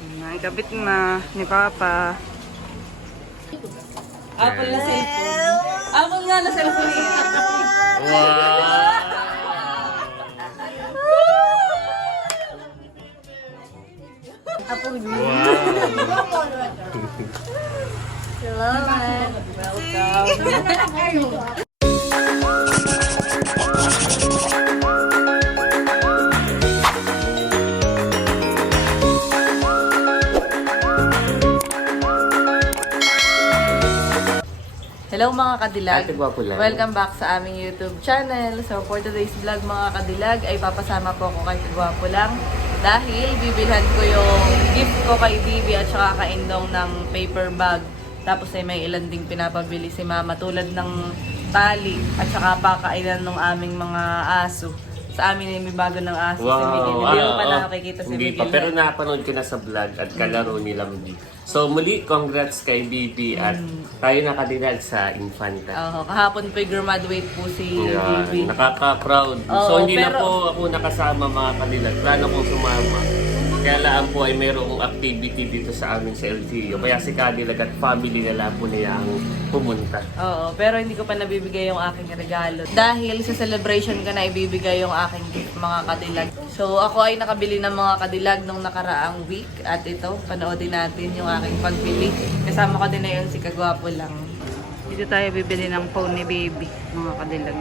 Ikabit na ni Papa. Apple na cellphone. Apple nga na cellphone niya. Wow! Apple green. Wow! Salamat. Welcome. Hello mga kadilag! Welcome back sa aming YouTube channel. So for today's vlog mga kadilag ay papasama po ako kay Kagwapo lang dahil bibilhan ko yung gift ko kay Bibi at saka kay Indong ng paper bag. Tapos ay may ilan ding pinapabili si Mama tulad ng tali at saka pakailan ng aming mga aso. Sa amin ay may bago ng aso si Miguel. Hindi ko pa nakakikita si Hindi Miguel. pa, pero napanood ko na sa vlog at kalaro ni Lamdi. So muli, congrats kay Bibi at tayo nakadilag sa Infanta. Kahapon po graduate po si Bibi. Nakaka-proud. So hindi na po ako nakasama mga kadilag. Plano kong sumama. Kaya laan po ay mayroong activity dito sa amin sa LGU. Kaya si Kadilag at family nila po niya ang pumunta. Oo, pero hindi ko pa nabibigay yung aking regalo. Dahil sa celebration ko na ibibigay yung aking gift mga kadilag. So ako ay nakabili ng mga kadilag nung nakaraang week. At ito, panoodin natin yung aking pagbili. Kasama ko din na yun si Kagwapo lang. Dito tayo bibili ng phone ni Baby, mga kadilag.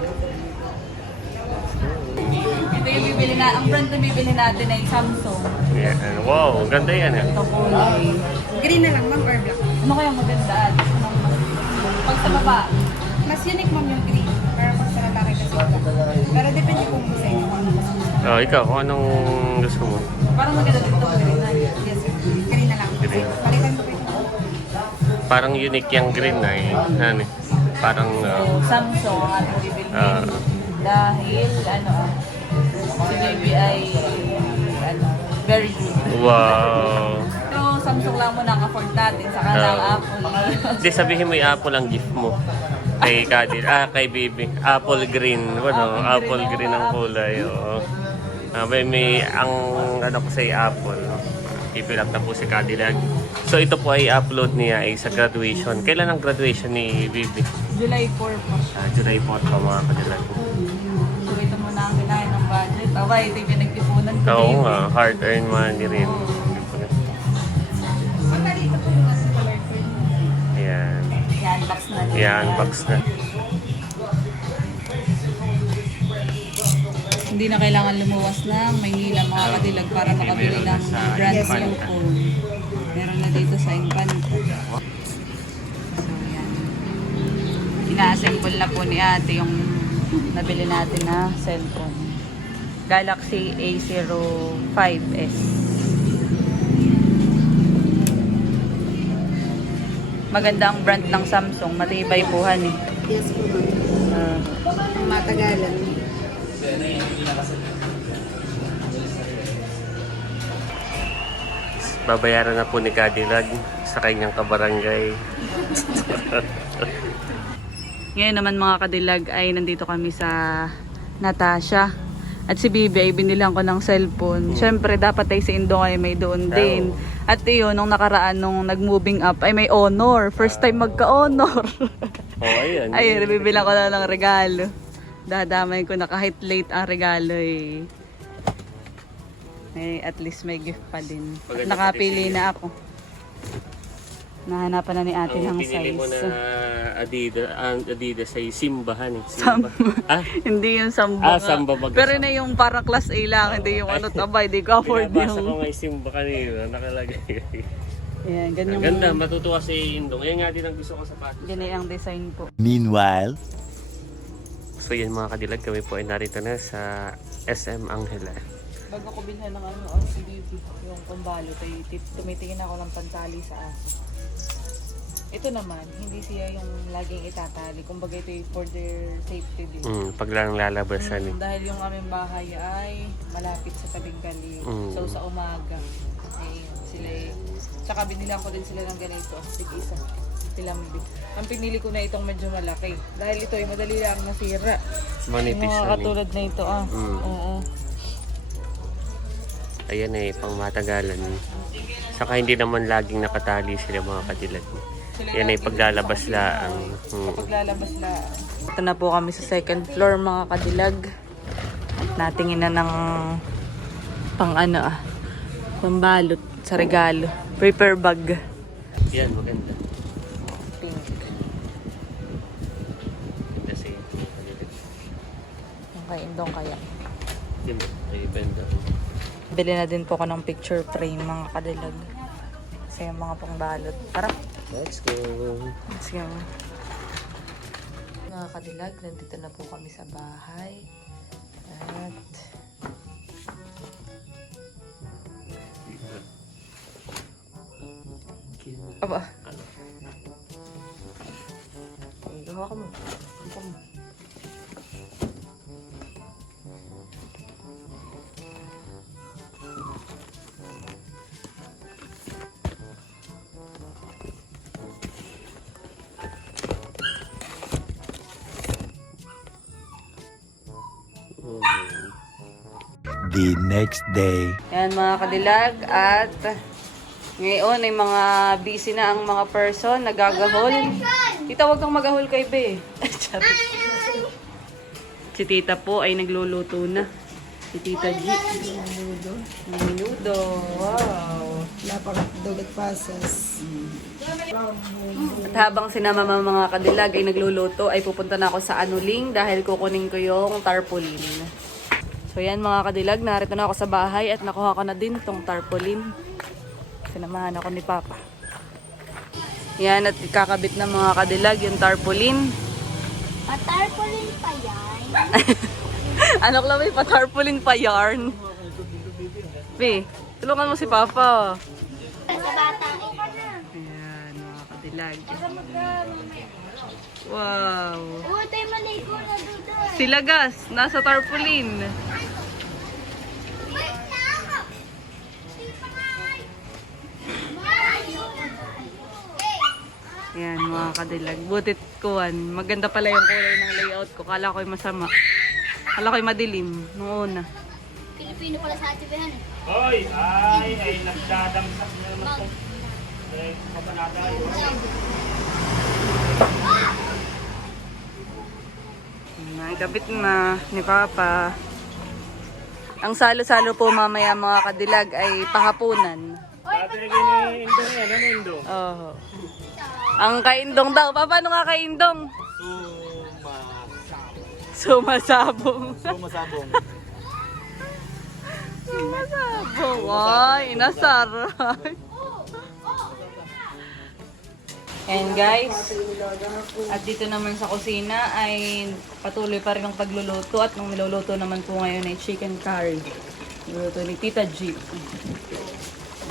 Ito yung bibili na, ang brand na bibili natin ay Samsung. Yeah. Wow, ganda yan. Ito kulay. Green na lang, ma'am, or black? Ano kaya maganda? Pag sa baba, Mas unique, ma'am, yung green. Pero pag sa lalaki kasi black. Pero depende kung sa inyo kung ano mas gusto. Ikaw, kung anong gusto mo? parang maganda dito green na. Yes, sir. Green na lang. Green. Palitan ko ito. Parang unique yung green na eh. Ano, parang... So, Samsung ang ating bibili. Dahil, si Baby ay, very good. wow! Pero Samsung lang muna ang afford natin, saka lang Apple. Hindi, sabihin mo yung apple ang gift mo. Kay Kadil. Kay Bibi. Apple green. Apple green ang kulay. Oo. May ang ano ko sa apple. Ipilap na po si Kadilag. So ito po ay upload niya ay sa graduation. Kailan ang graduation ni Bibi? July 4 po. July 4 pa mga Kadilag. So ito muna ang kinain ng budget. Ito yung pinagtipunan ko. Oo nga, hard-earned money rin. Punta dito po yung mas colorful. Ayan. Yan, box na. Ayan, box na. Hindi na kailangan lumuwas ng Maynila mga kadilag para makabili ng brand new phone. Meron na dito sa Infanta. So yan. Ina-assemble na po ni ate yung nabili natin na cellphone. Galaxy A05s. Maganda ang brand ng Samsung. Matibay puhan eh. Yes po, ma'am. Ang matagalan. Babayaran na po ni Kadilag sa kanyang kabarangay. Ngayon naman mga kadilag ay nandito kami sa Natasha. At si Bibi ay binilang ko ng cellphone. Siyempre dapat ay si Indong ay may doon din. At iyon, nung nakaraan, nung nag-moving up ay may honor. First time magka-honor. Ayan. Ay, bibilang ko na ng regalo. Dadamay ko na kahit late ang regalo eh. Ay, at least may gift pa din. At nakapili na ako. Nahanapan na ni ate ng pinili mo na size. Adidas ay simbahan eh. Simba. Hindi yung samba. Samba baga. Pero na yung parang class A lang, hindi yung tabay, hindi ko afford Pinabasa ko yung... nga yung simba kanina, nakalagay. Yan, ganyan. Ganda, matutuwa si Indong. Yan nga din ang gusto ko sa sapatos. Ganyan ang design po. Meanwhile, So yan mga kadilag, kami po ay narito na sa SM Angela. Bago ko bilhan ng si Bibi, yung pambalo, tumitingin ako ng pantali sa aso. Ito naman, hindi siya yung laging itatali. Kumbaga ito yung for their safety din. Pag lang lalabasan eh. Dahil yung aming bahay ay malapit sa tabing galing. So sa umaga, ay sila tsaka binilang ko din sila ng ganito. Tig-isa. Tilambi. Ang pinili ko na itong medyo malaki. Dahil ito ay madali lang nasira. Manipis Yung mga yan eh. katulad na ito Oo. Ayan eh, pang matagalan. Saka hindi naman laging nakatali sila mga kadilag. Yan ay paglalabas laang. Paglalabas na. Ito na po kami sa second floor mga kadilag. At natingin na ng pambalot sa regalo. Paper bag. Yan, maganda. Pink. Ganda sa iyo. Yung kay Indong kaya. Hindi mo, may benda. Bili na din po ako ng picture frame mga kadilag. Kasi yung mga pangbalot. Tara. Let's go. Let's go. Mga kadilag, nandito na po kami sa bahay. At aba. Gawa ka mo. Gawa mo. The next day. Yan mga kadilag at ngayon ay mga busy na ang mga person nagagahol. Tita, wag kang magahol kay Be. Si Tita po ay nagluluto na. Si Tita G. Minudo. Wow. Napakadugat pasas. At habang sinama mga kadilag ay nagluluto, ay pupunta na ako sa Anuling dahil kukunin ko yung tarpaulin. So yan mga kadilag, narito na ako sa bahay at nakuha ko na din tong tarpaulin. Sinamahan ako ni Papa. Yan at ikakabit na mga kadilag yung tarpaulin. Patarpolin pa yan. Ano Chloe, patarpaulin pa yarn. Be, tulungan mo si Papa. Sa bata. Ayan mga kadilag. Wow. Oo, tayo maligo na doon. Sila gas, nasa tarpaulin. Ayan mga kadilag. Butit kuwan. Maganda pala yung kulay ng layout ko. Kala ko'y masama. Kala ko'y madilim. Noong una. Pilipino pala sa atibihan eh. Hoy! Ay, nagdadamsak na naman ito. Nagabit na ni Papa. Ang salo-salo po mamaya mga kadilag ay pahapunan. Dati lagi ni Indong yan. Ano Indong? Oh. Ang kaindong daw. Papa, ano nga kaindong? Sumasabong. Sumasabong. Sumasabong. Ay, inasaray. And guys, at dito naman sa kusina ay patuloy pa rin ang pagluluto at nung niluluto naman po ngayon ay chicken curry. Niluluto ni Tita G.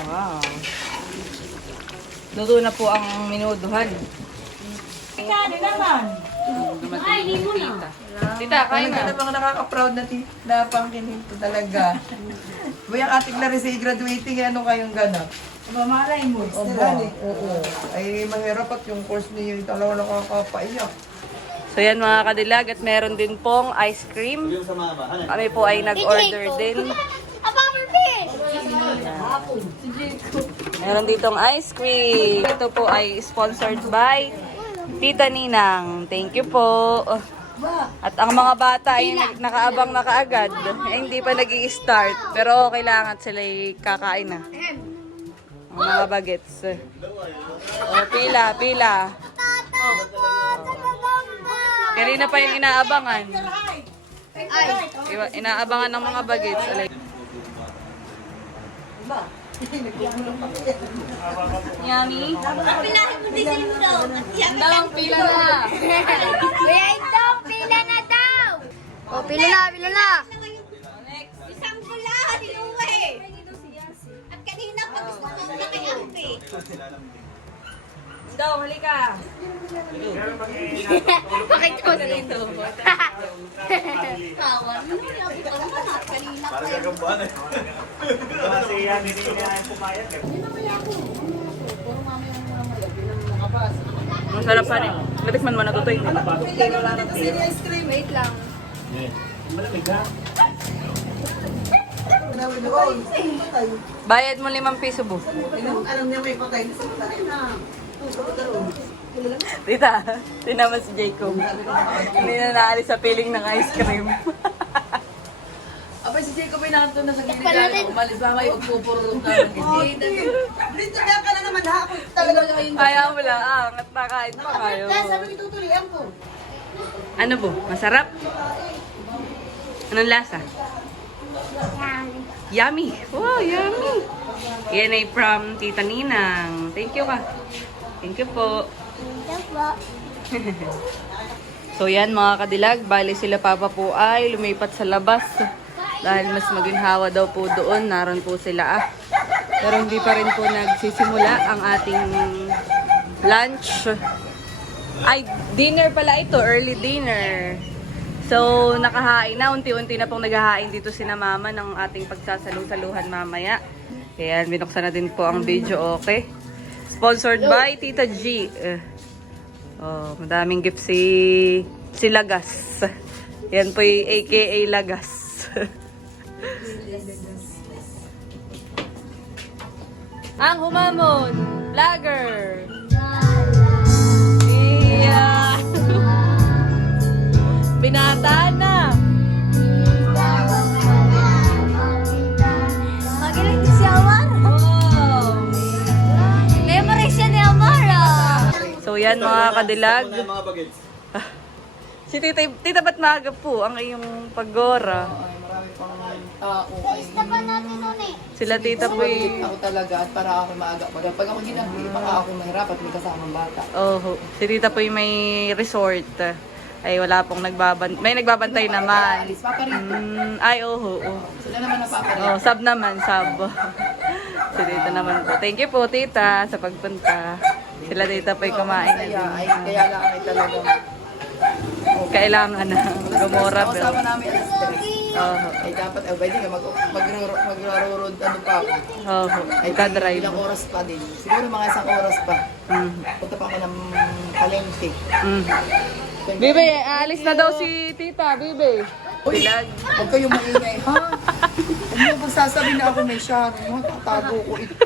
Wow. Luto na po ang minuduhan. Kani naman. Dumating si Tita. Tita, kain Ano na. namang nakaka-proud na pangkinin to talaga. Bayang ating Larissa graduating, ano kayong ganap? Mamaray mo, oo. Ay, mahirap at yung course niyo yung talaga nakakapaiyak. So yan mga kadilag at meron din pong ice cream. Kami po ay nag-order din. Aba, Barbie! Meron ditong ice cream. Ito po ay sponsored by Tita Ninang. Thank you po. At ang mga bata ay nakaabang na kaagad. Hindi pa nag-i-start. Pero kailangan sila kakain na. Ang mga bagets. Oh, pila. Kanina pa yung inaabangan. Inaabangan ng mga bagets. Yummy. Pilahin mo din sa ito. Dalawang pila na. Kuya ito, pila na daw. O, pila na. Isang pula, dinuwe. At kanina pa gusto ko na kay Ampe. Daw, halika. Bakit ko na ito? Tawa. Kanina pa yun. Kasi yan, hindi niya ay pumayag. Ang sarap pa rin. Natikman mo na to, hindi ba? Ice cream. Wait lang. Malamig ka. Bayad mo 5 piso, bu. Alam niya may patay. Patay na. Tita, tinama si Jacob. Hindi na naalis sa piling ng ice cream. Abay, si Jacob ay nakatun na sa gilid ka. Umalis ba kayo? Magpupurot na lang. Dito kaya ka na naman ha. Ako talaga ngayon. Kaya mo lang, angat na kahit pa kayo. Sabi ko tutuloyan ko. Ano bu? Masarap? Anong lasa? Yummy! Wow, yummy! Yan ay from Tita Ninang. Thank you ka. Thank you po. So yan mga kadilag, bali sila papa po ay lumipat sa labas. Dahil mas maginhawa daw po doon, naroon po sila Pero hindi pa rin po nagsisimula ang ating lunch. Ay, dinner pala ito, early dinner. So, nakahain na, unti-unti na pong naghahain dito sina mama ng ating pagsasalu-saluhan mamaya. Kaya binuksan na din po ang video, okay? Sponsored by Tita G. Oh, madaming gift si Lagas. Yan po yung AKA Lagas. Ang humamon, vlogger. Yeah. Binata na. Magaling si Amar. Wow. Memory siya ni Amar. So yan mga kadilag. Si Tita ba't maaga po ang iyong paggora? Marami pang tao. Gusto pa natin nun eh. Sila Tita po Ako talaga at para ako maaga. Pag ako ginagawa, baka ako mahirap at may kasamang bata. Oh, si Tita po may resort. Ay wala pong may nagbabantay naman. Alis, paparito. Ay oh. Sila naman ang paparito. Oh, sub naman, sub. Si Tita naman po. Thank you po Tita sa pagpunta. Sila Tita po kumain na din. Kaya lang ay talagang Kailangan na gumora Ako sama namin alas 3. Oh, Ay dapat, pwede ka mag-road ano pa ako. Ay ka-drive. ilang oras pa din. Siguro mga 1 oras pa. Punta pa ako ng palengke. Bibe, aalis na daw si Tita, Bibe. Uy, huwag kayong maingay, ha? Huwag mo magsasabi na ako may Sharon, ha? Tatago ko ito.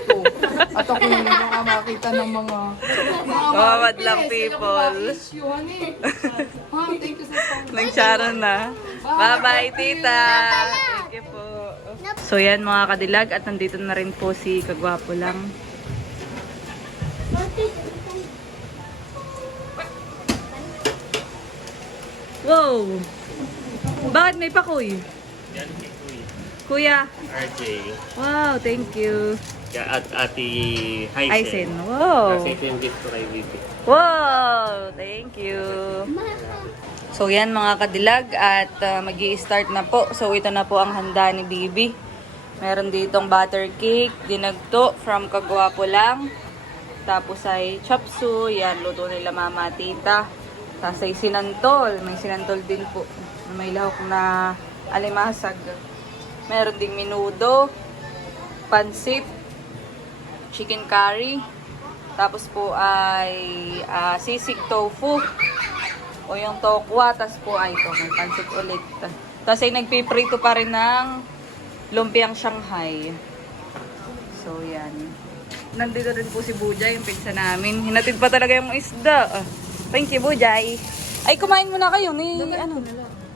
At ako yung mga makita ng mga Mamad lang people. Ha, thank you sa Nag-Sharon na. Bye-bye, Tita. Thank you po. So yan mga kadilag at nandito na rin po si Kagwapo lang. Wow! Bakit may pakoy? Yan si Kuya. RJ. Wow, thank you. At Ate Aisen. Hysen. Wow. Kasi ito yung gift ko kay Bibi. Wow! Thank you. So yan mga kadilag at magi-start na po. So ito na po ang handa ni Bibi. Meron ditong butter cake, dinagto from Kagwapo lang. Tapos ay chapsu, yan luto nila mama at tita. Tapos ay sinantol, may sinantol din po. May lahok na alimasag. Meron ding minudo, pansit, chicken curry. Tapos po ay sisig tofu o yung tokwa. Tapos po ay ito, may pansit ulit. Tapos ay nagpiprito pa rin ng lumpiang Shanghai. So yan. Nandito rin po si Bujay, yung pinsa namin. Hinatid pa talaga yung isda. Thank you, Bujay. Ay, kumain muna kayo ni ano.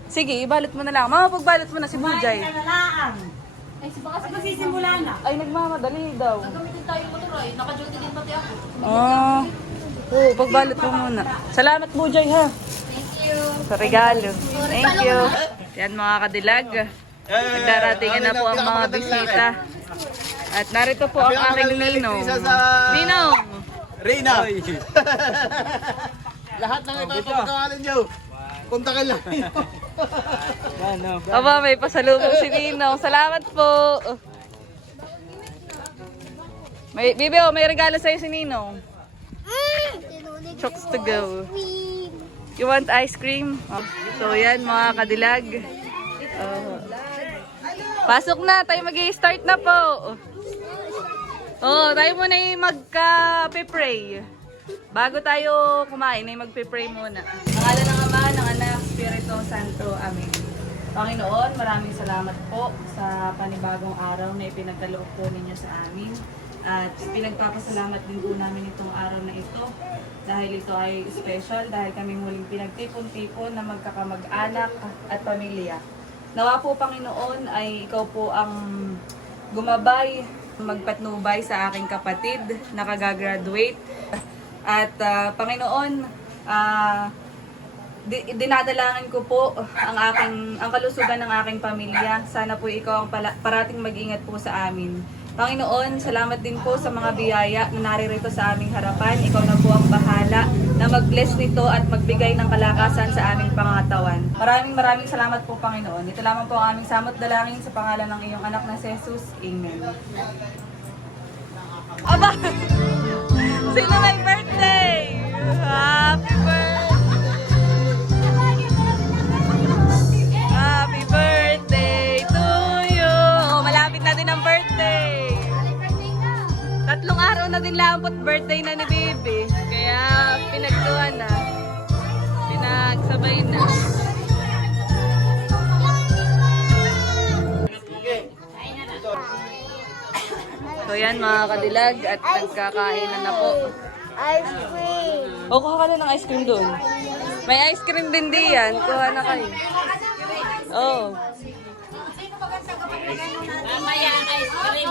Sige, ibalot mo na lang. Mama, pagbalot mo na si Bujay. Ay, baka magsisimula na. Ay, nagmamadali daw. Gamitin tayo motor ay. Naka-duty din pati ako. Oo, pagbalot mo muna. Salamat, Bujay, ha. Thank you. Sa regalo. Thank you. Yan mga kadilag. Nagdaratingan na po ang mga bisita. At narito po ang aking ninong. Ninong! Reyna! Lahat ng ito pagkakalin nyo. Punta ka lang. Aba, may pasalubong si Ninong. Salamat po. Bibi, may regalo sa'yo si Ninong. Chocks to go. You want ice cream? So yan mga kadilag. Pasok na, tayo mag-i-start na po. Tayo muna yung magka-pray. Bago tayo kumain, ay magpe-pray muna. Pangalan ng Ama, ng Anak, Espiritu Santo. Amen. Panginoon, maraming salamat po sa panibagong araw na ipinagkaloob po ninyo sa amin. At pinagpapasalamat din po namin itong araw na ito dahil ito ay special, dahil kami muling pinagtipon-tipon na magkakamag-anak at pamilya. Nawa po, Panginoon, ay ikaw po ang gumabay, magpatnubay sa aking kapatid na kagagraduate. At Panginoon, dinadalangin ko po ang kalusugan ng aking pamilya. Sana po ikaw ang parating mag-ingat po sa amin. Panginoon, salamat din po sa mga biyaya na naririto sa aming harapan. Ikaw na po ang bahala na mag-bless nito at magbigay ng kalakasan sa aming pangatawan. Maraming salamat po, Panginoon. Ito lamang po ang aming samot dalangin sa pangalan ng iyong anak na si Jesus. Amen. Aba! Sino may birthday? Happy birthday! Happy birthday to you! Oh, malapit na din ang birthday. 3 araw na din lampot birthday na ni Bibi. Kaya pinagtuan na. Pinagsabay na. So yan mga kadilag at nagkakainan na po. Ice cream. O, kuha ka na ng ice cream doon. May ice cream din diyan. Kuha na kayo. Oh. Mamaya ice cream.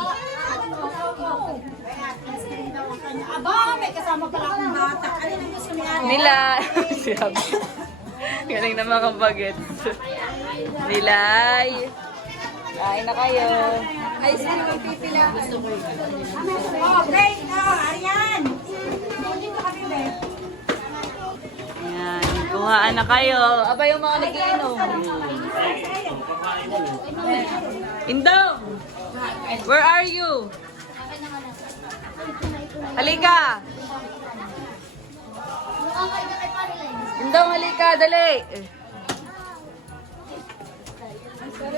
Aba, may kasama pala akong bata. Ano yung gusto niya? Nila. Sabi. Galing na mga bagets. Nilay. Kain na kayo. Ice cream ang pipila. Gusto ko yun. Oh, great. Oh, Arian. Dito kami, Beth. Ayan. Kuhaan na kayo. Aba yung mga nagiinom. Indong! Where are you? Halika! Indong, halika, dali!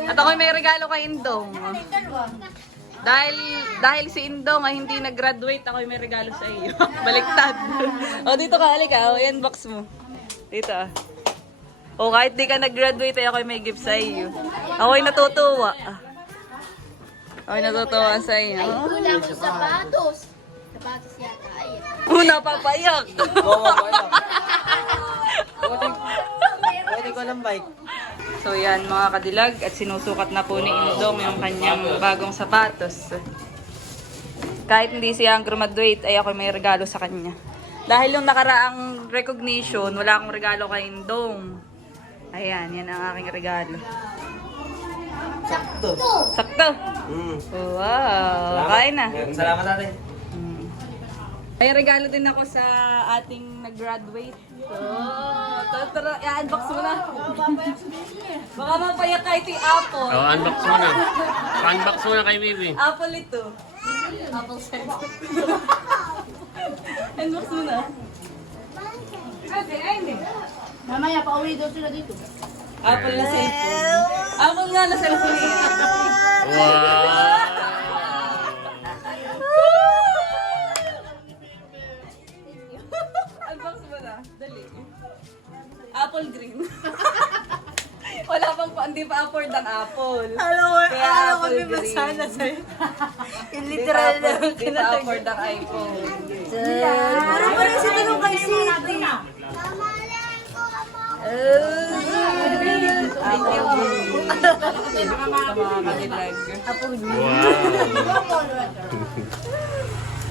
At ako'y may regalo kay Indong. Dahil si Indong ay hindi nag-graduate, ako'y may regalo sa iyo. Baliktad. O, dito ka, halika. O, yan box mo. Dito ah. O, kahit di ka nag-graduate, ay ako'y may gift sa iyo. Ako'y natutuwa. Ako'y natutuwa sa iyo. Kulang ko sapatos. Sapatos yata. Ay. Napapayak. Pwede ko lang bike. So yan mga kadilag, at sinusukat na po ni Indong yung kanyang bagong sapatos. Kahit hindi siya ang graduate, ay ako may regalo sa kanya. Dahil yung nakaraang recognition, wala akong regalo kay Indong. Ayan, yan ang aking regalo. Sakto. Sakto! Wow! Kain na! Salamat natin. May regalo din ako sa ating nag-graduate. Tara, i-unbox mo na. Baka mapayak kay ti Apple. Oh, unbox mo na. Unbox mo na kay Bibi. Apple ito. Apple center. Unbox mo na. Okay, ayun. Mamaya, pauwi daw sila dito. Apple na cellphone. Apple nga na cellphone niya. Wow! Unbox mo na. Dali. Apple green. Wala pang hindi pa afford ang apple. Kaya apple green. Sana sa'yo. Yung literal na. Hindi pa afford ang iPhone. Parang parang si Tanong kay City. Apple green. Mga kadilag. Wow!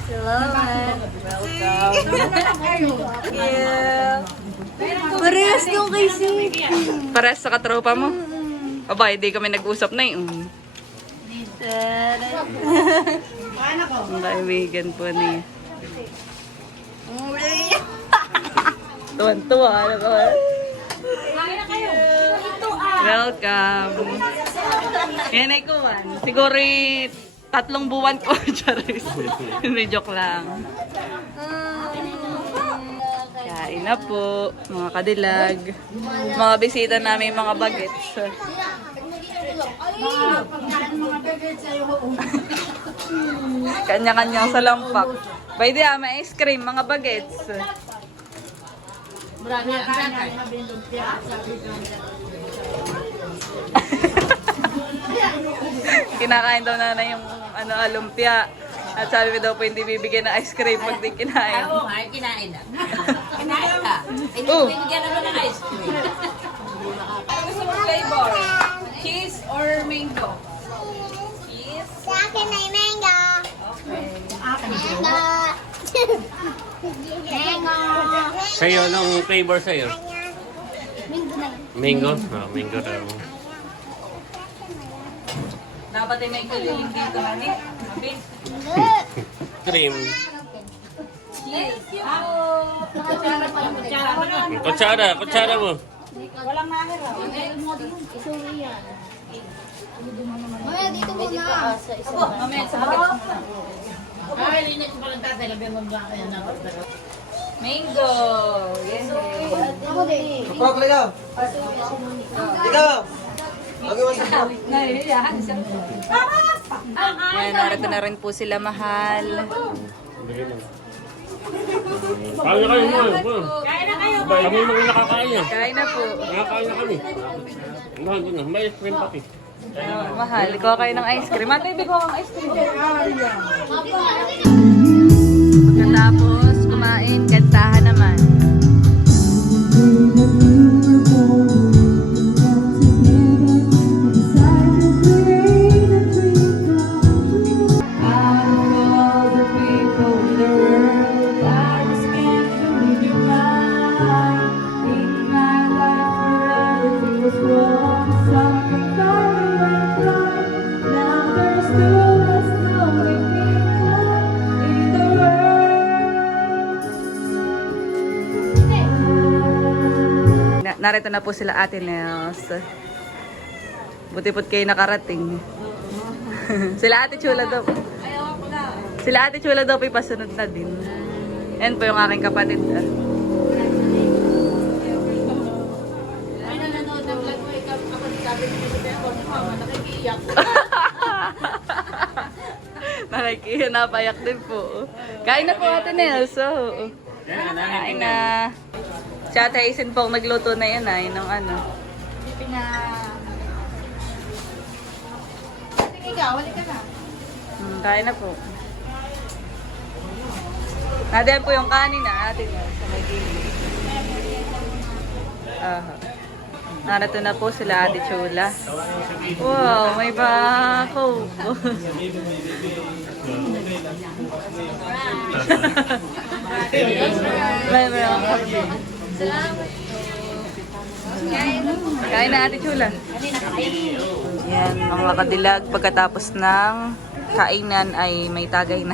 Salamat. Welcome. Yeah. Parehas yung kay City. Parehas sa katropa mo? Aba, hindi kami nag-usap na yun. Ang kaibigan po niya. Tuwan-tuwa. Ano ka? Welcome. Yan ay kuwan. Siguro 3 buwan ko. Charis. Hindi, joke lang. Kain na po, mga kadilag. Mga bisita namin, mga bagets. Kanya-kanyang salampak. By the way, may ice cream, mga bagets. Kinakain daw na yung lumpia. At sabi ko daw po hindi bibigyan ng ice cream pag di kinain. Oo nga, kinain na. Kinain ka. Oh. Binigyan naman ng ice cream. Ano gusto mo flavor? Cheese or mango? Cheese? Sa akin ay mango. Mango. Mango. Sa'yo, anong flavor sa'yo? Mango na yun. Mango? Oh, mango raw. Dapat ay may kuliling dito, honey. Mabis. Cream. Cheese. Kutsara mo. Mamaya dito muna. Mamaya sa bagat. Mango. Yes. Ako din. Pag ikaw. Ikaw. Yan, narito na rin po sila, mahal. Kain na kayo mo. Kain na kayo. Kami mga nakakain na. Kain na po. Nakakain na kami. Mahal ko na. May ice cream pati. Mahal, ikaw kayo ng ice cream. Ate, ibig ko ang ice cream. Pagkatapos, kumain, kantahan naman. Narito na po sila Ate Nels. Buti-put kayo nakarating. Sila Ate Chula daw. Sila Ate Chula daw po ipasunod na din. Yan po yung aking kapatid. Nakikiya, napayak din po. Kain na po Ate Nels. So, kain na. Si Ate Isin po nagluto na yun ay nung ano. Kain na po. Nadiyan po yung kanin na atin sa may gilid. Narito na po sila Ate Chula. Wow, may bako. May bako. Kain na Ate Chula. Yan, mga kadilag, pagkatapos ng kainan ay may tagay na.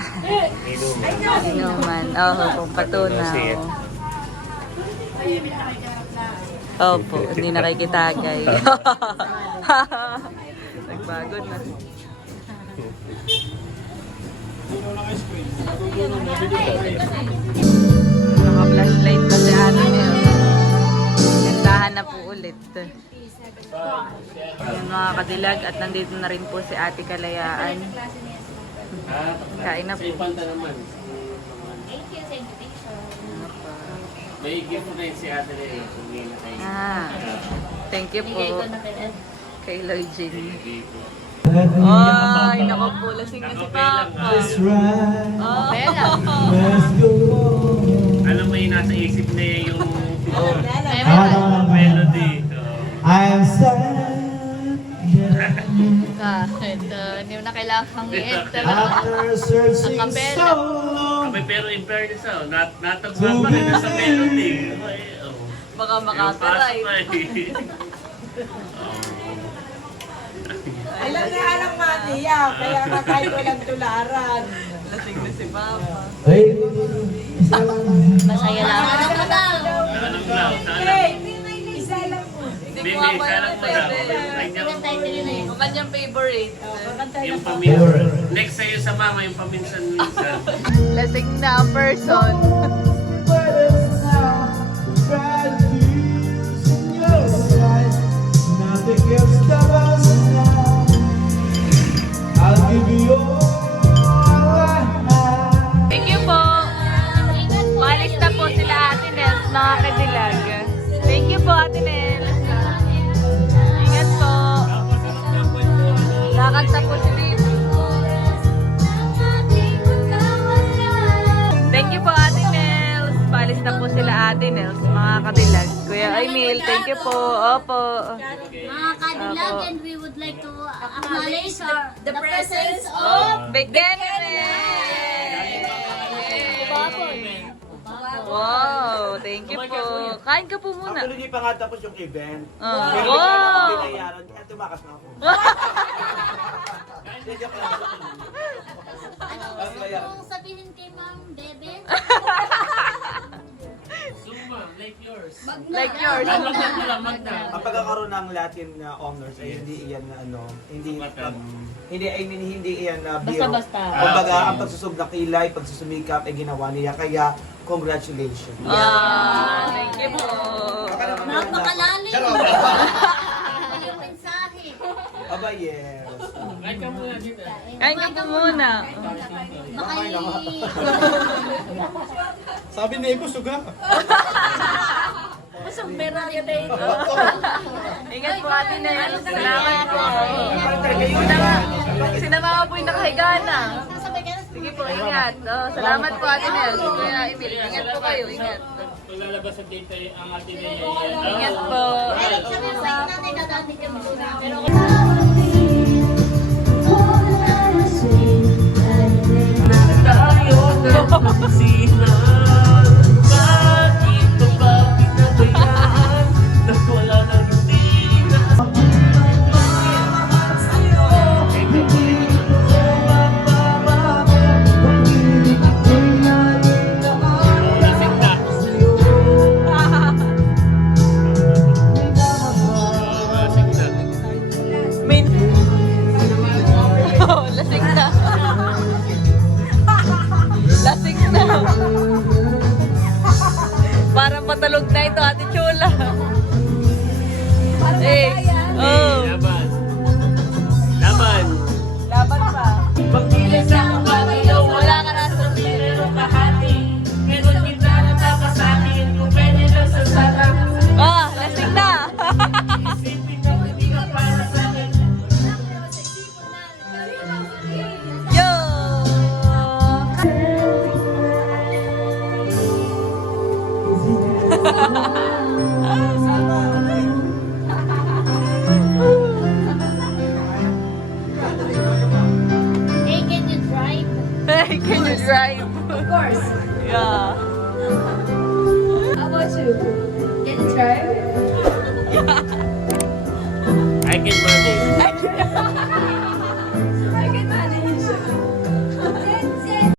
Inuman. Kung patunaw. Opo, hindi na kayo kitagay. Nagbago na. Naka-flashlight pa si Ate Nel. Gandahan na po ulit. Yan mga kadilag at nandito na rin po si Ate Kalayaan. Kain na po. May gift rin si Ate Lea. Thank you po. Kay Lloyd Jenny. Ay, naku po. Lasing na si Papa. Alam mo yung nasa isip niya yung melody. I'm sad. Hindi mo na kailangan i-enter. After searching Ang kapela. so long. pero in fairness, natagpuan pa rin sa melody. Baka makapiright. Alam na alam maniya, kaya nga kahit walang tularan. Lasing na si Papa. Ay, isa lang. Masaya lang. Anong lang? Isa lang po. Hindi po ako yung pwede. Ang kanyang favorite. Yung paminsan. Next sa'yo sa mama, yung paminsan-minsan. Lasing na ang person. Nothing can stop us now. I'll give you all I have. Thank you po. Malis na po sila Ate Nels, mga kadilag. Thank you po Ate Nels. Ingat po. kumanta po si Baby. Thank you po, Ate Nels. Palis na po sila, Ate Nels, mga kadilag. Kuya Emil, thank you po. Opo. Mga kadilag, and we would like to acknowledge the presence of Big Enemy! Wow, thank you po. Kain ka po muna. Actually, hindi pa nga tapos yung event. Wow! Binayaran. Kaya tumakas na ako. Ano gusto mong sabihin kay Ma'am Bebe? Like yours. Ang pagkakaroon ng Latin honors ay hindi iyan na hindi iyan na biro. Kumbaga, ang pagsusog na kilay, pagsusumikap ay ginawa niya. Kaya, congratulations. Thank you po. Napakalalim! Yung mensahe. Aba, yes. Kain ka po muna. Baka Sabi ni Ebo, suga. Busog meron ka dito. Ingat po, Ate Nels. Salamat po. Sinama ko po yung nakahiga na. Sige po, ingat. Salamat po, Ate Nels. Kuya Emil, ingat po kayo. Ingat. Lalabas sa data ang atin na Ingat po. sabi mo sa nanay na dati kami pero tayo na kusina. Bakit pa ba pinabayaan? Nang wala na hindi na sa'yo. Lasing na. Lasing na. May... Oh, lasing na. Lasing na. Parang patulog na ito, Ate Chula. Oh. Laban. Laban. Laban pa. Pagkilis sa kumagayaw, Wala ka na sa pero kahati. Meron kita na tapasakin, kung pwede lang sa sala. Oh, lasing na. Isipin na hindi ka para sa akin. Yo! hey, can you drive? Hey, can you drive? Of course. Yeah. How about you? Can you drive? I can manage.